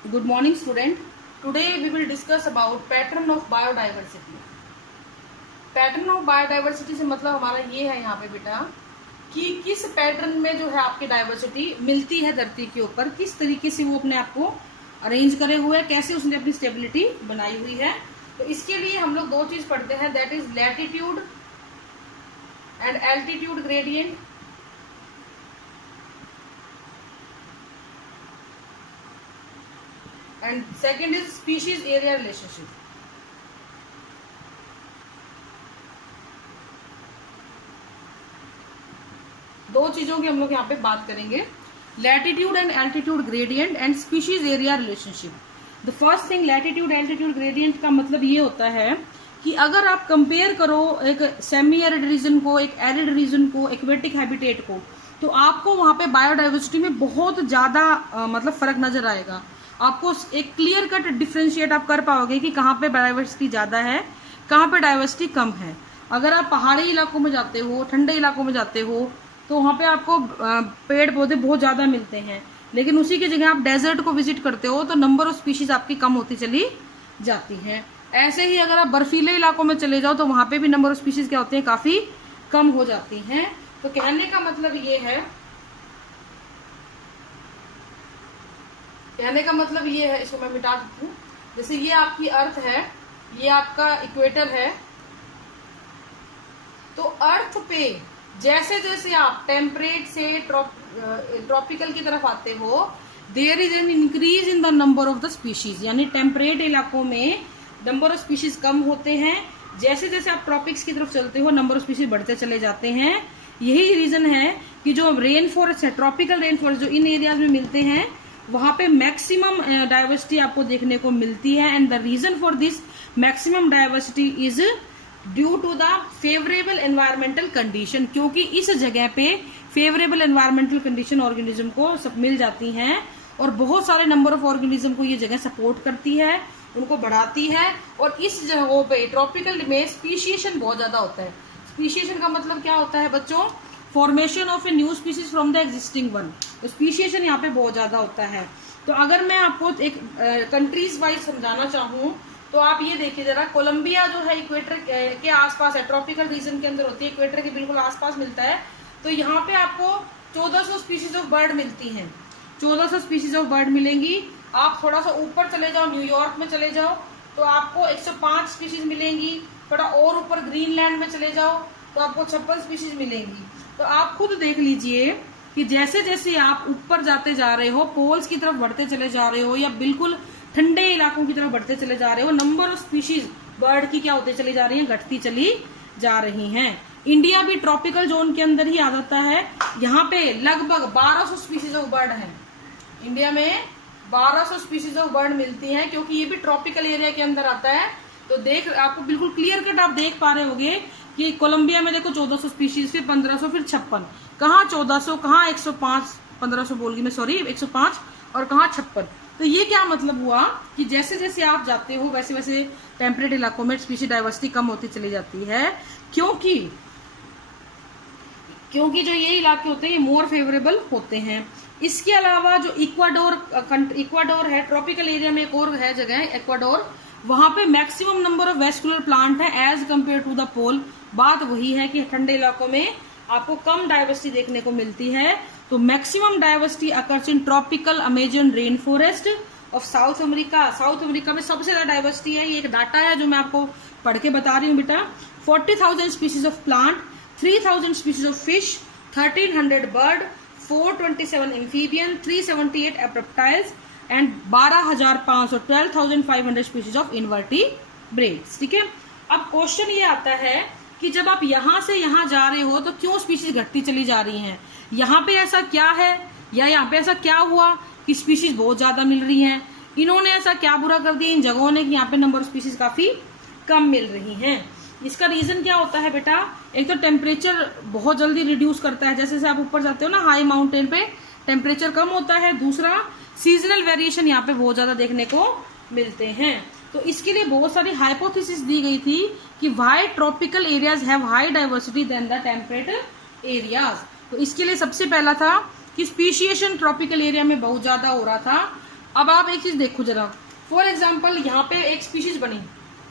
Good morning, student. Today we will discuss about pattern of biodiversity. Pattern of biodiversity से मतलब हमारा ये है यहाँ पे बेटा कि किस पैटर्न में जो है आपकी डाइवर्सिटी मिलती है धरती के ऊपर, किस तरीके से वो अपने आप को अरेंज करे हुए है, कैसे उसने अपनी स्टेबिलिटी बनाई हुई है। तो इसके लिए हम लोग दो चीज पढ़ते हैं, that is latitude and altitude gradient. And second is species area relationship. दो चीजों की हम लोग यहाँ पे बात करेंगे, latitude and altitude gradient and species area relationship. The first thing, latitude altitude gradient का मतलब ये होता है कि अगर आप कंपेयर करो एक सेमी एरिड रीजन को, एक एरिड रीजन को, एक्वेटिक हैबिटेट को, तो आपको वहां पे बायोडाइवर्सिटी में बहुत ज्यादा मतलब फर्क नजर आएगा। आपको एक क्लियर कट डिफ्रेंशिएट आप कर पाओगे कि कहाँ पे डाइवर्सिटी ज्यादा है, कहाँ पे डाइवर्सिटी कम है। अगर आप पहाड़ी इलाकों में जाते हो, ठंडे इलाकों में जाते हो, तो वहां पे आपको पेड़ पौधे बहुत ज्यादा मिलते हैं, लेकिन उसी की जगह आप डेजर्ट को विजिट करते हो तो नंबर ऑफ स्पीशीज आपकी कम होती चली जाती है। ऐसे ही अगर आप बर्फीले इलाकों में चले जाओ तो वहां पे भी नंबर ऑफ स्पीशीज क्या होते हैं, काफी कम हो जाती हैं। तो कहने का मतलब ये है, इसको मैं मिटा देती हूँ। जैसे ये आपकी अर्थ है, ये आपका इक्वेटर है, तो अर्थ पे जैसे जैसे आप टेम्परेट से ट्रॉपिकल की तरफ आते हो, there is an increase in the number of the species. यानी टेम्परेट इलाकों में नंबर ऑफ स्पीशीज कम होते हैं, जैसे जैसे आप ट्रॉपिक्स की तरफ चलते हो नंबर ऑफ स्पीशीज बढ़ते चले जाते हैं। यही रीजन है कि जो रेन फॉरेस्ट है, ट्रॉपिकल रेन फॉरेस्ट जो इन एरियाज में मिलते हैं, वहां पे मैक्सिमम डाइवर्सिटी आपको देखने को मिलती है। And the reason for this maximum diversity is due to the favourable environmental condition, क्योंकि इस जगह पे फेवरेबल एनवायरमेंटल कंडीशन ऑर्गेनिज्म को सब मिल जाती हैं और बहुत सारे नंबर ऑफ ऑर्गेनिज्म को ये जगह सपोर्ट करती है, उनको बढ़ाती है। और इस जगहों पे ट्रॉपिकल में स्पीशिएशन बहुत ज्यादा होता है। स्पीशिएशन का मतलब क्या होता है बच्चों, formation of a new species from the existing one. तो स्पीशिएशन यहाँ पे बहुत ज्यादा होता है। तो अगर मैं आपको एक कंट्रीज वाइज समझाना चाहूँ तो आप ये देखिए जरा, कोलंबिया जो है इक्वेटर के आसपास है, ट्रॉपिकल रीजन के अंदर होती है, इक्वेटर के बिल्कुल आसपास मिलता है। तो यहाँ पे आपको 1400 स्पीशीज ऑफ बर्ड मिलती हैं, 1400 स्पीशीज ऑफ बर्ड मिलेंगी। आप थोड़ा सा ऊपर चले जाओ, न्यूयॉर्क में चले जाओ तो आपको 105 स्पीशीज मिलेंगी। थोड़ा और ऊपर ग्रीनलैंड में चले जाओ तो आपको 56 स्पीशीज मिलेंगी। तो आप खुद देख लीजिए कि जैसे जैसे आप ऊपर जाते जा रहे हो, पोल्स की तरफ बढ़ते चले जा रहे हो या बिल्कुल ठंडे इलाकों की तरफ बढ़ते चले जा रहे हो, नंबर ऑफ स्पीशीज बर्ड की क्या होते चली जा रही हैं, घटती चली जा रही हैं। इंडिया भी ट्रॉपिकल जोन के अंदर ही आ जाता है। यहाँ पे लगभग 1200 स्पीशीज ऑफ बर्ड हैं। इंडिया में 1200 स्पीशीज ऑफ बर्ड मिलती हैं, क्योंकि ये भी ट्रॉपिकल एरिया के अंदर आता है। तो देख, आपको बिल्कुल क्लियर कट आप देख पा रहे होगे कि कोलंबिया में देखो 1400 स्पीशीज, फिर 1500, फिर 56, कहाँ 1400, कहाँ 105, 1500 बोल गई मैं, सॉरी 105, और कहाँ 56। तो ये क्या मतलब हुआ कि जैसे जैसे आप जाते हो वैसे वैसे टेम्परेट इलाकों में स्पीशीज डाइवर्सिटी कम होती चली जाती है, क्योंकि जो ये इलाके होते हैं ये मोर फेवरेबल होते हैं। इसके अलावा जो इक्वाडोर है, ट्रॉपिकल एरिया में एक और है जगह इक्वाडोर, वहां पे maximum number of vascular plant है एज कंपेयर टू द पोल। बात वही है कि ठंडे इलाकों में आपको कम डाइवर्सिटी देखने को मिलती है। तो maximum diversity occurs in tropical Amazon rain forest of south America. South America में सबसे ज्यादा डाइवर्सिटी है। ये एक डाटा है जो मैं आपको पढ़ के बता रही हूँ बेटा। 40,000 species of plant, 3,000 species of fish, 1300 bird, 427 amphibian, 378 reptiles and 12,500 12,500 species of invertebrates. ठीक है, अब क्वेश्चन ये आता है कि जब आप यहाँ से यहाँ जा रहे हो तो क्यों स्पीशीज घटती चली जा रही हैं, यहाँ पे ऐसा क्या है या यहाँ पे ऐसा क्या हुआ कि स्पीशीज बहुत ज्यादा मिल रही हैं, इन्होंने ऐसा क्या बुरा कर दिया इन जगहों ने कि यहाँ पे नंबर ऑफ स्पीशीज काफी कम मिल रही हैं। इसका रीजन क्या होता है बेटा, एक तो टेम्परेचर बहुत जल्दी रिड्यूस करता है, जैसे जैसे आप ऊपर जाते हो ना हाई माउंटेन पे टेम्परेचर कम होता है। दूसरा, सीजनल वेरिएशन यहाँ पे बहुत ज्यादा देखने को मिलते हैं। तो इसके लिए बहुत सारी हाइपोथेसिस दी गई थी कि why tropical areas have high diversity then the temperate areas. तो इसके लिए सबसे पहला था कि स्पीशिएशन ट्रॉपिकल एरिया में बहुत ज्यादा हो रहा था। अब आप एक चीज देखो जरा, फॉर एग्जाम्पल यहाँ पे एक स्पीशीज बनी,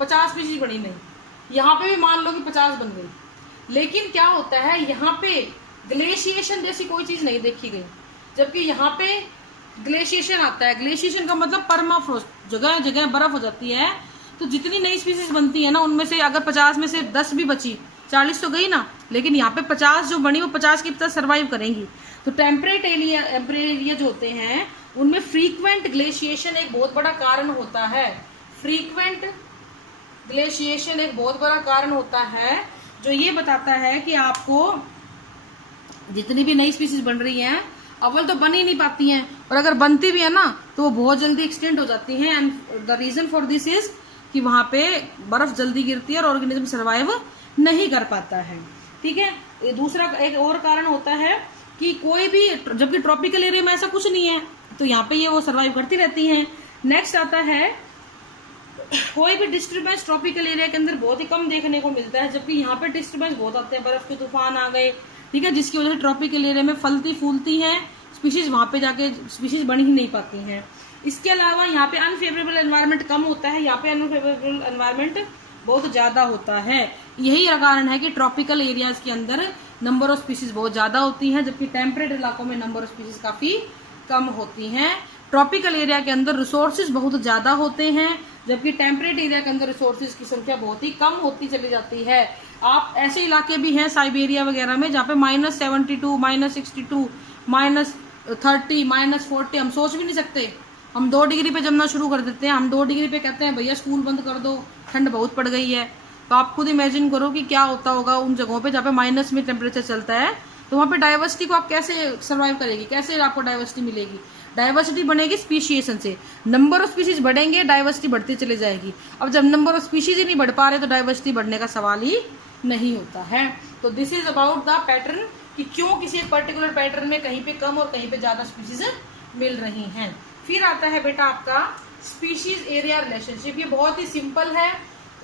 50 स्पीशीज बनी नहीं, यहाँ पे भी मान लो कि 50 बन गई, लेकिन क्या होता है यहाँ पे ग्लेशिएशन जैसी कोई चीज नहीं देखी गई, जबकि यहाँ पे ग्लेशिएशन आता है। ग्लेशिएशन का मतलब परमाफ्रोस्ट, जगह जगह बर्फ हो जाती है, तो जितनी नई स्पीसीज बनती है ना उनमें से अगर 50 में से 10 भी बची, 40 तो गई ना, लेकिन यहाँ पे 50 जो बनी वो 50 की तरह सर्वाइव करेंगी। तो टेम्परेट एरिया जो होते हैं उनमें फ्रीक्वेंट ग्लेशिएशन एक बहुत बड़ा कारण होता है। फ्रीक्वेंट ग्लेशिएशन एक बहुत बड़ा कारण होता है जो ये बताता है कि आपको जितनी भी नई स्पीसीज बन रही हैं अव्वल तो बन ही नहीं पाती हैं, और अगर बनती भी है ना तो वो बहुत जल्दी एक्सटेंड हो जाती हैं। And the reason for this is कि वहां पे बर्फ जल्दी गिरती है और ऑर्गेनिज्म सर्वाइव नहीं कर पाता है। ठीक है, दूसरा एक और कारण होता है कि कोई भी, जबकि ट्रॉपिकल एरिया में ऐसा कुछ नहीं है तो यहाँ पे ये वो सर्वाइव करती रहती हैं। नेक्स्ट आता है कोई भी डिस्टर्बेंस ट्रॉपिकल एरिया के अंदर बहुत ही कम देखने को मिलता है, जबकि यहाँ पे डिस्टर्बेंस बहुत आते हैं, बर्फ के तूफान आ गए, ठीक है, जिसकी वजह से ट्रॉपिकल एरिया में फलती फूलती हैं स्पीशीज, वहां पे जाके स्पीशीज बन ही नहीं पाती हैं। इसके अलावा यहाँ पे अनफेवरेबल एनवायरनमेंट कम होता है, यहाँ पे अनफेवरेबल एनवायरनमेंट बहुत ज्यादा होता है। यही कारण है कि ट्रॉपिकल एरियाज के अंदर नंबर ऑफ स्पीशीज बहुत ज्यादा होती हैं, जबकि टेम्परेट इलाकों में नंबर ऑफ स्पीशीज काफी कम होती हैं। ट्रॉपिकल एरिया के अंदर रिसोर्सेज बहुत ज्यादा होते हैं, जबकि टेम्परेट एरिया के अंदर रिसोर्सेज की संख्या बहुत ही कम होती चली जाती है। आप ऐसे इलाके भी हैं साइबेरिया वगैरह में जहाँ पे -72, -62, -30, -40 हम सोच भी नहीं सकते। हम 2 डिग्री पे जमना शुरू कर देते हैं, हम 2 डिग्री पे कहते हैं भैया स्कूल बंद कर दो, ठंड बहुत पड़ गई है। तो आप खुद इमेजिन करो कि क्या होता होगा उन जगहों पे जहाँ पे माइनस में टेम्परेचर चलता है। तो वहाँ पे डाइवर्सिटी को आप कैसे सर्वाइव करेगी, कैसे आपको डाइवर्सिटी मिलेगी? डाइवर्सिटी बनेगी स्पीशीएशन से। नंबर ऑफ स्पीशीज बढ़ेंगे, डाइवर्सिटी बढ़ती चली जाएगी। अब जब नंबर ऑफ स्पीशीज ही नहीं बढ़ पा रहे तो डाइवर्सिटी बढ़ने का सवाल ही नहीं होता है। तो this is about the pattern कि क्यों किसी एक पर्टिकुलर पैटर्न में कहीं पे कम और कहीं पे ज्यादा स्पीशीज मिल रही हैं। फिर आता है बेटा आपका स्पीशीज एरिया रिलेशनशिप। ये बहुत ही सिंपल है।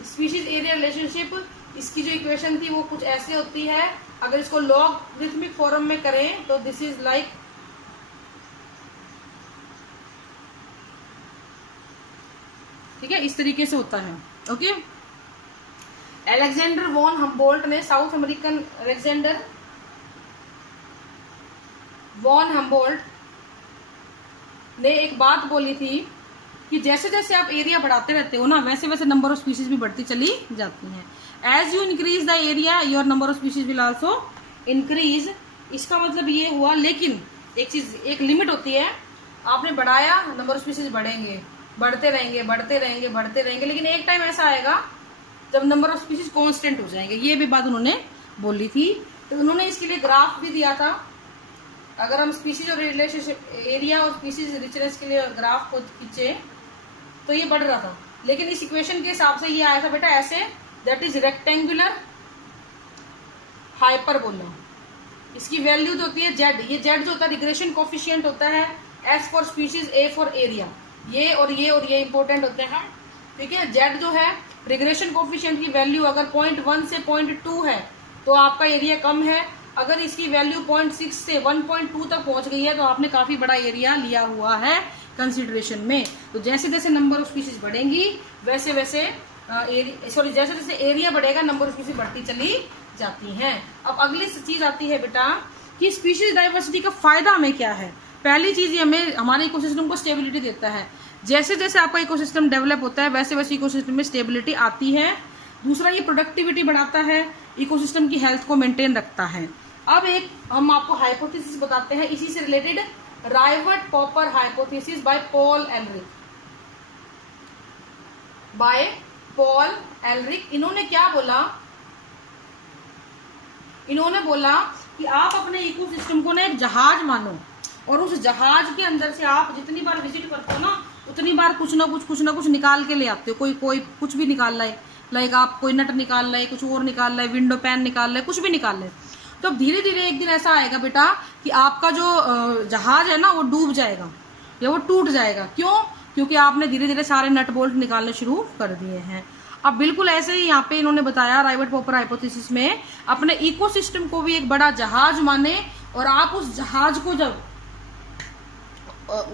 स्पीशीज एरिया रिलेशनशिप, इसकी जो इक्वेशन थी वो कुछ ऐसे होती है। अगर इसको लॉगरिथमिक फॉर्म में करें तो दिस इज लाइक, ठीक है, इस तरीके से होता है। ओके, अलेक्जेंडर वॉन हम्बोल्ट ने, South American Alexander von Humboldt ने एक बात बोली थी कि जैसे जैसे आप एरिया बढ़ाते रहते हो ना वैसे वैसे नंबर ऑफ स्पीशीज भी बढ़ती चली जाती हैं। As you increase the area your number of species will also increase. इसका मतलब ये हुआ, लेकिन एक चीज, एक लिमिट होती है। आपने बढ़ाया, नंबर ऑफ स्पीशीज बढ़ेंगे, बढ़ते रहेंगे, बढ़ते रहेंगे, बढ़ते रहेंगे, लेकिन एक टाइम ऐसा आएगा जब नंबर ऑफ स्पीशीज कांस्टेंट हो जाएंगे। ये भी बात उन्होंने बोली थी। तो उन्होंने इसके लिए ग्राफ भी दिया था। अगर हम स्पीशीज और रिलेशनशिप, एरिया और स्पीशीज रिचनेस के लिए ग्राफ को खींचे तो ये बढ़ रहा था, लेकिन इस इक्वेशन के हिसाब से ये आया था बेटा ऐसे, दैट इज रेक्टेंगुलर हाइपरबोला। इसकी वैल्यू जो होती है जेड, ये जेड जो होता है रिग्रेशन कोफिशिएंट होता है, S for species, A for area. ये और ये इंपॉर्टेंट होते हैं, ठीक है। जेड जो है रिग्रेशन कोफिशिएंट की वैल्यू अगर 0.1 से 0.2 है तो आपका एरिया कम है। अगर इसकी वैल्यू 0.6 से 1.2 तक पहुंच गई है तो आपने काफी बड़ा एरिया लिया हुआ है कंसिडरेशन में। तो जैसे जैसे नंबर ऑफ स्पीशीज बढ़ेंगी वैसे वैसे जैसे जैसे एरिया बढ़ेगा नंबर ऑफ स्पीशीज बढ़ती चली जाती हैं। अब अगली चीज आती है बेटा कि स्पीशीज डाइवर्सिटी का फायदा हमें क्या है। पहली चीज ये हमें हमारे इकोसिस्टम को स्टेबिलिटी देता है। जैसे जैसे आपका इकोसिस्टम डेवलप होता है वैसे वैसे इकोसिस्टम में स्टेबिलिटी आती है। दूसरा, ये प्रोडक्टिविटी बढ़ाता है, इकोसिस्टम की हेल्थ को मेंटेन रखता है। अब एक हम आपको हाइपोथेसिस बताते हैं इसी से related, rivet popper hypothesis by Paul Ehrlich. इन्होंने क्या बोला, इन्होंने बोला कि आप अपने इकोसिस्टम को ना एक जहाज मानो और उस जहाज के अंदर से आप जितनी बार विजिट करते हो ना उतनी बार कुछ ना कुछ निकाल के ले आते हो। कोई कुछ भी निकाल रहा है, लाइक आप कोई नट निकाल रहे, कुछ और निकाल रहे, विंडो पैन निकाल रहे, कुछ भी निकाल रहे। तो धीरे धीरे एक दिन ऐसा आएगा बेटा कि आपका जो जहाज है ना वो डूब जाएगा या वो टूट जाएगा। क्यों? क्योंकि आपने धीरे धीरे सारे नट बोल्ट निकालने शुरू कर दिए हैं। अब बिल्कुल ऐसे ही यहाँ पे इन्होंने बताया राइवर्ट पॉपर हाइपोथेसिस में अपने इकोसिस्टम को भी एक बड़ा जहाज माने और आप उस जहाज को जब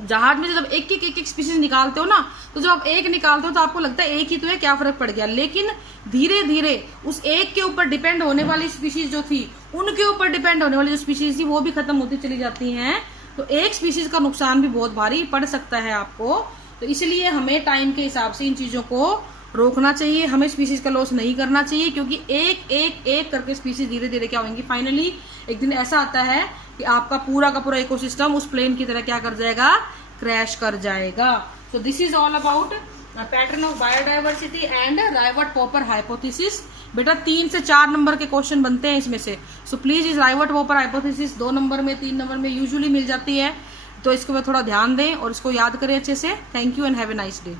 जहाज में जब एक एक स्पीशीज निकालते हो ना, तो जब आप एक निकालते हो तो आपको लगता है एक ही तो है, क्या फर्क पड़ गया, लेकिन धीरे धीरे उस एक के ऊपर डिपेंड होने वाली स्पीशीज जो थी, उनके ऊपर डिपेंड होने वाली जो स्पीशीज थी वो भी खत्म होती चली जाती हैं। तो एक स्पीशीज का नुकसान भी बहुत भारी पड़ सकता है आपको। तो इसलिए हमें टाइम के हिसाब से इन चीजों को रोकना चाहिए, हमें स्पीशीज का लॉस नहीं करना चाहिए, क्योंकि एक एक एक करके स्पीशीज धीरे धीरे क्या होंगी, फाइनली एक दिन ऐसा आता है कि आपका पूरा का पूरा इकोसिस्टम उस प्लेन की तरह क्या कर जाएगा, क्रैश कर जाएगा। So this is all about pattern of biodiversity and rivet popper hypothesis. बेटा 3 से 4 नंबर के क्वेश्चन बनते हैं इसमें से। सो प्लीज इस रायवर्ट-पॉपर हाइपोथेसिस 2 नंबर में 3 नंबर में यूजुअली मिल जाती है, तो इसको थोड़ा ध्यान दें और इसको याद करें अच्छे से। Thank you and have a nice day.